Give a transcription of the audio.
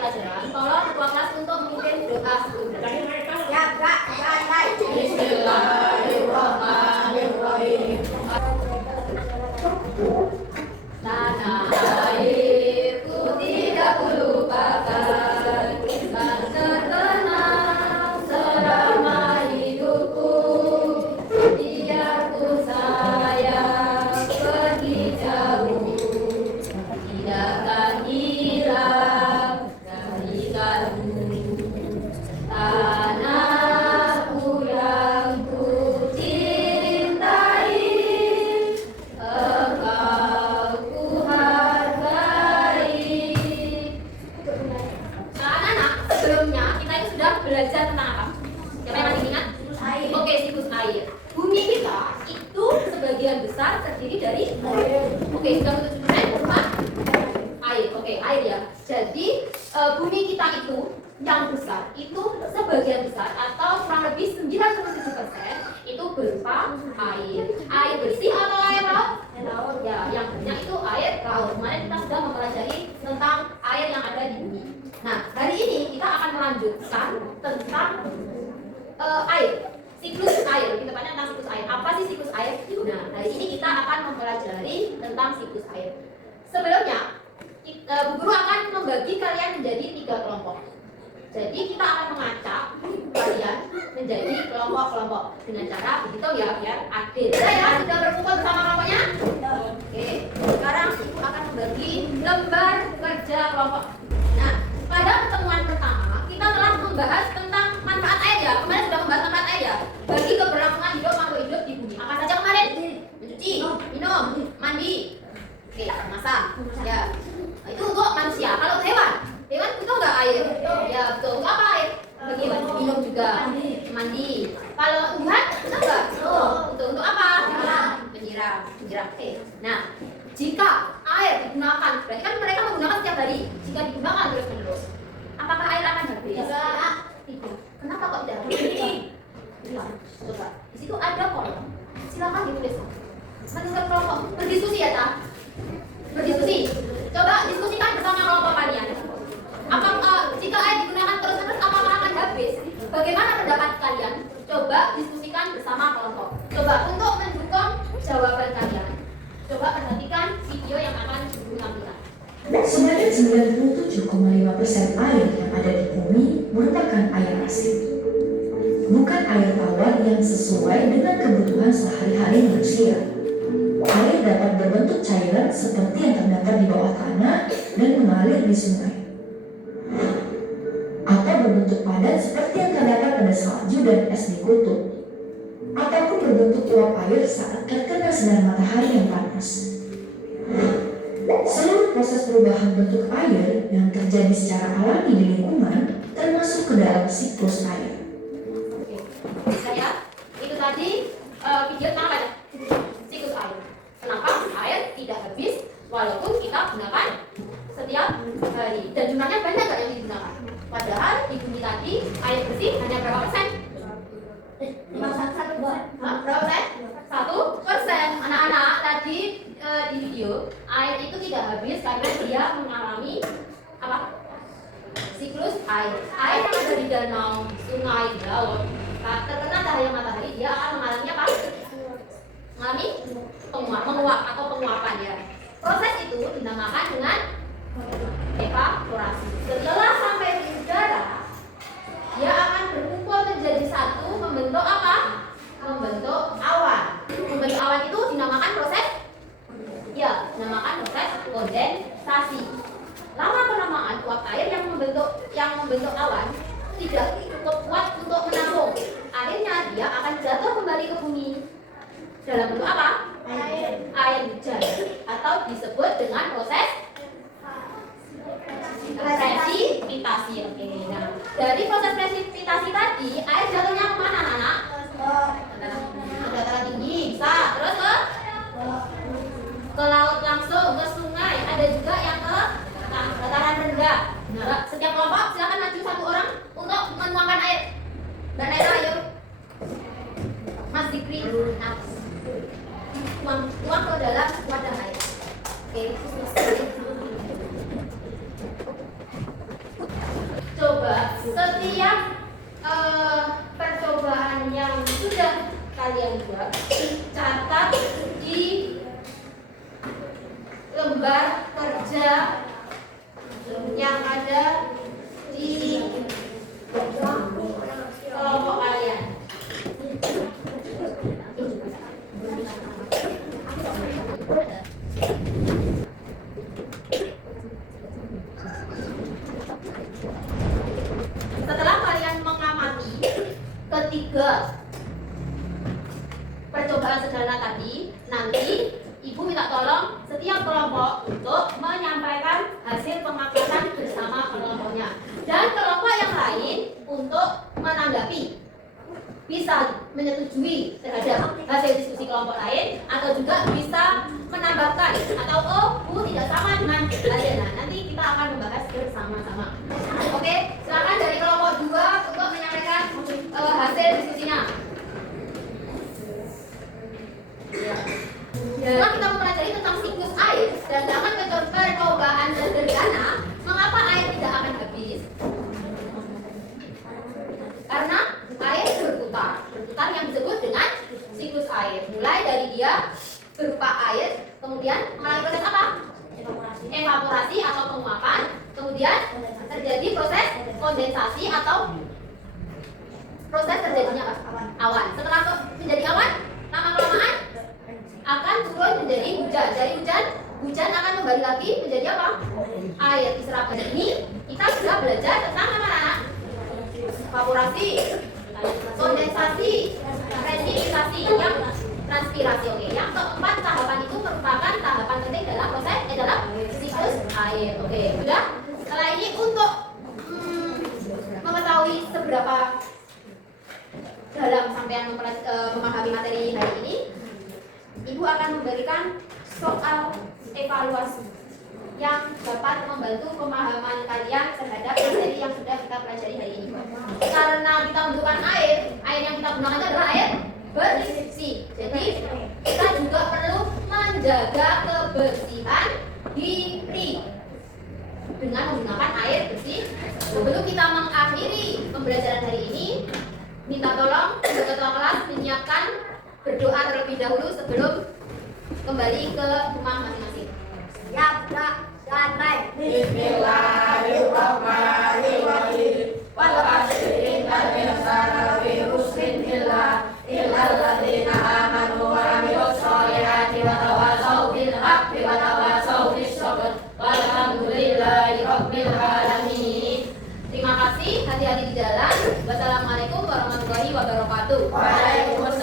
pelajaran, tolong ketua kelas untuk memimpin doa sebelum Ya, Kak, santai. Bismillahirrahmanirrahim. Tanah airku tidak kulupakan, kan terkenang selama hidupku. Biar ku sayang pergi jauh, tidak akan hilang dari kalbu. Tanahku yang ku cintai, engkau ku hargai. Anak-anak, sebelumnya kita itu sudah belajar tentang apa? Siapa yang masih ingat? Air. Oke, siklus air. Bumi kita itu sebagian besar terdiri dari air. Oke, sudah betul semua? Air. Oke, air ya. Jadi bumi kita itu yang besar itu sebagian besar atau kurang lebih 97% itu berupa air. Air bersih atau air laut? Laut. Ya, yang banyak itu air laut. Kemarin kita sudah mempelajari tentang air yang ada di bumi. Nah, hari ini kita akan melanjutkan tentang air. Siklus air. Kita tanya tentang siklus air. Apa sih siklus air? Nah, hari ini kita akan mempelajari tentang siklus air. Sebelumnya, Bu Guru akan membagi kalian menjadi 3 kelompok. Jadi kita akan mengacak kalian menjadi kelompok-kelompok dengan cara begitu ya, biar adil. Sudah berkumpul bersama kelompoknya? Oke. Sekarang Ibu akan membagi lembar kerja kelompok. Nah, pada pertemuan pertama kita telah membahas tentang manfaat air ya. Kemarin sudah membahas manfaat air ya. Bagi keberlangsungan hidup makhluk hidup di bumi. Apa saja kemarin? Mencuci, minum, mandi. Oke, memasak. Ya. Itu untuk manusia. Kalau untuk hewan butuh nggak air? Ya betul. Untuk apa air? Bagi hewan minum juga, mandi. Kalau tumbuhan butuh nggak? Untuk apa? Menyiram. Oke. Nah, jika air digunakan, berarti kan mereka menggunakan setiap hari. Jika digunakan terus menerus, apakah air akan habis? Tidak. Kenapa kok tidak habis? Coba. Di situ ada kolom. Silakan ditulis. Menurut kelompok berdiskusi ya, Kak. Berdiskusi. Coba diskusikan bersama kelompok kalian. Apakah jika air digunakan terus-menerus apakah akan habis? Bagaimana pendapat kalian? Coba diskusikan bersama kelompok. Coba untuk mendukung jawaban kalian, coba perhatikan video yang akan Ibu tampilkan. Sebanyak 97,5% air yang ada di bumi merupakan air asin. Bukan air tawar yang sesuai dengan kebutuhan sehari-hari manusia. Air dapat berbentuk cairan seperti yang terdapat di bawah tanah dan mengalir di sungai. Atau berbentuk padat seperti yang terdapat pada salju dan es di kutub. Ataupun berbentuk uap air saat terkena sinar matahari yang panas. Seluruh proses perubahan bentuk air yang terjadi secara alami di lingkungan termasuk ke dalam siklus air. Oke, ya. Itu tadi video tentang apa? Siklus air. Kenapa air tidak habis walaupun kita gunakan setiap hari dan jumlahnya banyak nggak yang digunakan? Padahal di bumi tadi air bersih hanya berapa persen? Berapa persen? 1%. Anak-anak tadi di video air itu tidak habis karena dia mengalami apa? Siklus air. Air yang ada di danau, sungai, di laut, terkena cahaya matahari dia akan mengalami apa? Mengalami menguap atau penguapan ya. Proses itu dinamakan dengan evaporasi. Setelah sampai di udara, dia akan berkumpul menjadi satu membentuk apa? Membentuk awan. Membentuk awan itu dinamakan proses kondensasi. Lama kelamaan uap air yang membentuk awan tidak cukup kuat untuk menampung. Akhirnya dia akan jatuh kembali ke bumi dalam bentuk apa? Air hujan atau disebut dengan proses presipitasi. Oke. Nah, dari proses presipitasi tadi air jatuhnya kemana, anak-anak? Ke dataran tinggi, bisa. Terus ke laut langsung, ke sungai. Ada juga yang ke dataran rendah. Nah, setiap kelompok silakan maju satu orang untuk menuangkan air. Dan air ayo. Mas Dikri, tuang ke dalam wadah air. Oke. lembar kerja yang ada di kelompok kalian. Setelah kalian mengamati ketiga percobaan sederhana tadi, nanti Ibu minta tolong setiap kelompok untuk menyampaikan hasil pemakaman bersama kelompoknya, dan kelompok yang lain untuk menanggapi, bisa menyetujui terhadap hasil diskusi kelompok lain atau juga bisa menambahkan atau oh Bu tidak sama dengan hasilnya. Nanti kita akan membahas bersama-sama. Oke, silakan dari kelompok 2 untuk menyampaikan hasil diskusinya. Setelah kita mempelajari tentang siklus air dan dengan percobaan sederhana, mengapa air tidak akan habis? Karena air berputar yang disebut dengan siklus air. Mulai dari dia berupa air, kemudian melalui proses apa? Evaporasi atau penguapan, kemudian terjadi proses kondensasi atau proses terjadinya apa? Awan. Setelah menjadi awan, lama-kelamaan akan turun menjadi hujan. Dari hujan akan kembali lagi menjadi apa? Air diserap. Ini kita sudah belajar tentang apa anak? Evaporasi, kondensasi, presipitasasi, yang transpirasi. Oke, yang keempat tahapan itu merupakan tahapan penting dalam proses dalam siklus air. Oke, sudah. Setelah ini untuk mengetahui seberapa dalam sampean memahami materi hari ini, Ibu akan memberikan soal evaluasi yang dapat membantu pemahaman kalian terhadap materi yang sudah kita pelajari hari ini. Karena kita membutuhkan air yang kita gunakan adalah air bersih. Jadi kita juga perlu menjaga kebersihan diri dengan menggunakan air bersih. Sebelum kita mengakhiri pembelajaran hari ini, minta tolong untuk ketua kelas menyiapkan berdoa terlebih dahulu sebelum kembali ke rumah masing-masing. Ya, Kak. Santai. Bismillahirrahmanirrahim. Wal asri innal insana lafi khusrin illa alladziina aamanu wa 'amilus shalihati wa tawassaw bil haqqi wa tawassaw bis sabr. Walhamdulillahi rabbil alamin. Terima kasih, hati-hati di jalan. Wassalamualaikum warahmatullahi wabarakatuh. Waalaikumsalam.